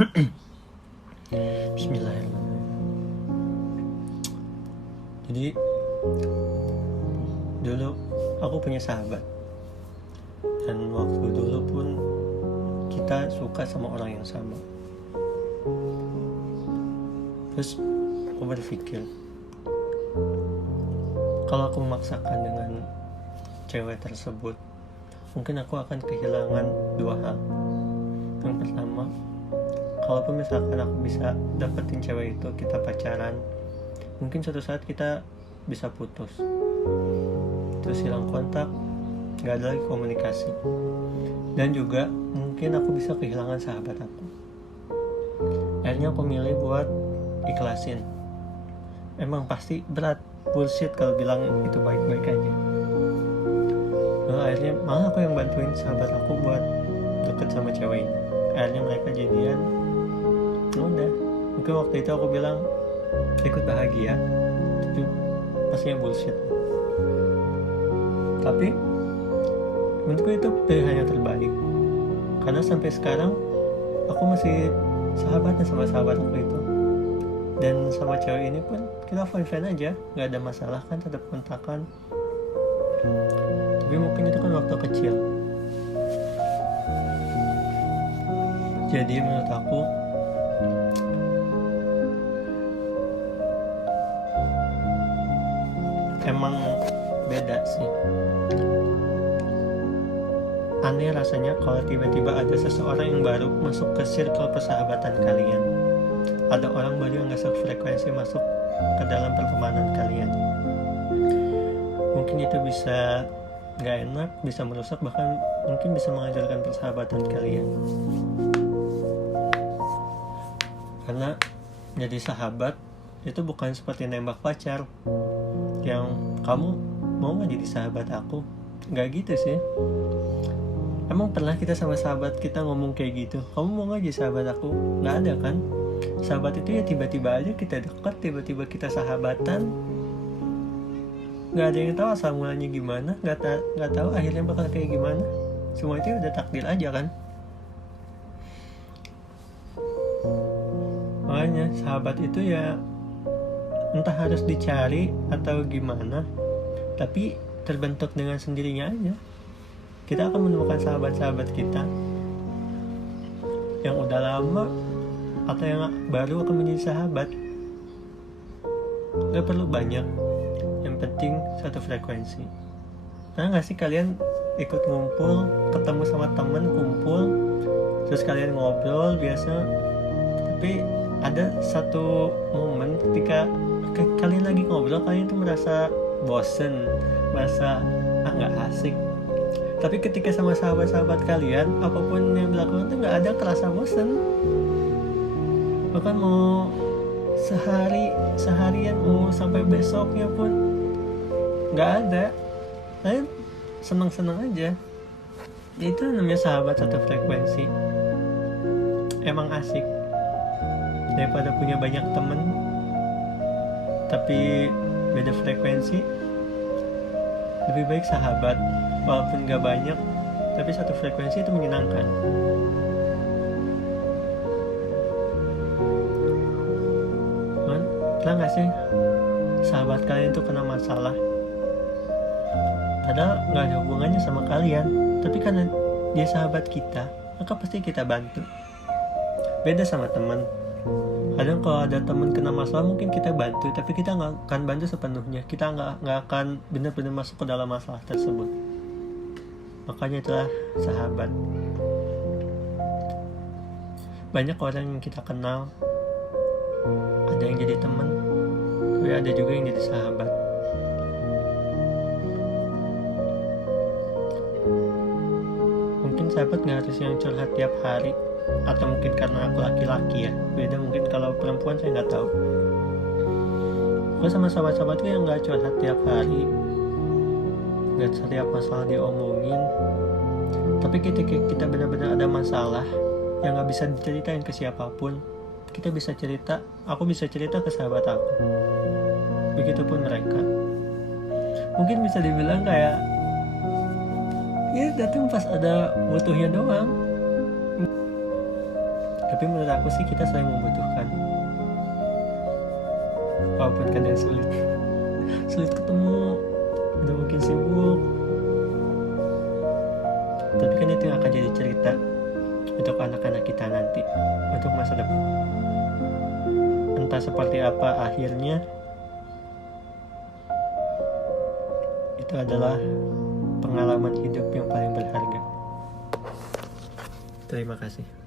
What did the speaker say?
Bismillahirrahmanirrahim. Jadi dulu aku punya sahabat, dan waktu dulu pun kita suka sama orang yang sama. Terus aku berpikir, kalau aku memaksakan dengan cewek tersebut, mungkin aku akan kehilangan dua hal. Yang pertama, kalaupun misalkan aku bisa dapetin cewek itu, kita pacaran, mungkin suatu saat kita bisa putus, terus hilang kontak, gak ada lagi komunikasi. Dan juga mungkin aku bisa kehilangan sahabat aku. Akhirnya aku milih buat ikhlasin. Emang pasti berat, bullshit kalau bilang itu baik-baik aja. Lalu akhirnya malah aku yang bantuin sahabat aku buat deket sama cewek ini. Akhirnya mereka jadian. Udah, mungkin waktu itu aku bilang ikut bahagia, tapi pastinya bullshit. Tapi menurutku itu pilihan yang terbaik, karena sampai sekarang aku masih sahabatnya sama sahabat aku itu. Dan sama cewek ini pun kita fine-fine aja, gak ada masalah kan, tetap kontakan. Tapi mungkin itu kan waktu kecil. Jadi menurut aku, emang beda sih. Aneh rasanya kalau tiba-tiba ada seseorang yang baru masuk ke circle persahabatan kalian. Ada orang baru yang gak sefrekuensi masuk ke dalam pertemanan kalian. Mungkin itu bisa gak enak, bisa merusak, bahkan mungkin bisa menghancurkan persahabatan kalian. Karena jadi sahabat itu bukan seperti nembak pacar, yang kamu mau gak jadi sahabat aku? Gak gitu sih. Emang pernah kita sama sahabat kita ngomong kayak gitu, kamu mau gak jadi sahabat aku? Gak ada kan? Sahabat itu ya tiba-tiba aja kita dekat, tiba-tiba kita sahabatan. Gak ada yang tahu asal mulanya gimana, gak tahu akhirnya bakal kayak gimana. Semua itu udah takdir aja kan. Makanya sahabat itu ya entah harus dicari atau gimana, tapi terbentuk dengan sendirinya aja. Kita akan menemukan sahabat-sahabat kita yang udah lama atau yang baru akan menjadi sahabat. Gak perlu banyak, yang penting satu frekuensi. Pernah gak sih kalian ikut ngumpul, ketemu sama temen, kumpul, terus kalian ngobrol biasa, tapi ada satu momen ketika kalian lagi ngobrol, kalian tuh merasa bosen, merasa gak asik. Tapi ketika sama sahabat-sahabat kalian, apapun yang dilakukan tuh gak ada kerasa bosen. Bahkan mau seharian, mau sampai besoknya pun gak ada. Kalian seneng-seneng aja. Itu namanya sahabat satu frekuensi. Emang asik daripada punya banyak temen tapi beda frekuensi. Lebih baik sahabat, walaupun gak banyak, tapi satu frekuensi itu menyenangkan. Pernah gak sih sahabat kalian tuh kena masalah, padahal gak ada hubungannya sama kalian, tapi karena dia sahabat kita, maka pasti kita bantu. Beda sama teman. Kadang kalau ada teman kena masalah mungkin kita bantu, tapi kita gak akan bantu sepenuhnya. Kita gak akan benar-benar masuk ke dalam masalah tersebut. Makanya itulah sahabat. Banyak orang yang kita kenal, ada yang jadi teman, tapi ada juga yang jadi sahabat. Mungkin sahabat gak harus yang curhat tiap hari, atau mungkin karena aku laki-laki ya, beda mungkin kalau perempuan saya gak tahu. Aku sama sahabat-sahabatku yang gak curhat tiap hari, gak setiap masalah diomongin, tapi ketika kita benar-benar ada masalah yang gak bisa diceritain ke siapapun, kita bisa cerita, aku bisa cerita ke sahabat aku. Begitupun mereka. Mungkin bisa dibilang kayak ya datang pas ada butuhnya doang. Tapi menurut aku sih kita saling membutuhkan, walaupun kadang sulit ketemu, udah mungkin sibuk, tapi kan itu yang akan jadi cerita untuk anak-anak kita nanti, untuk masa depan. Entah seperti apa akhirnya, itu adalah pengalaman hidup yang paling berharga. Terima kasih.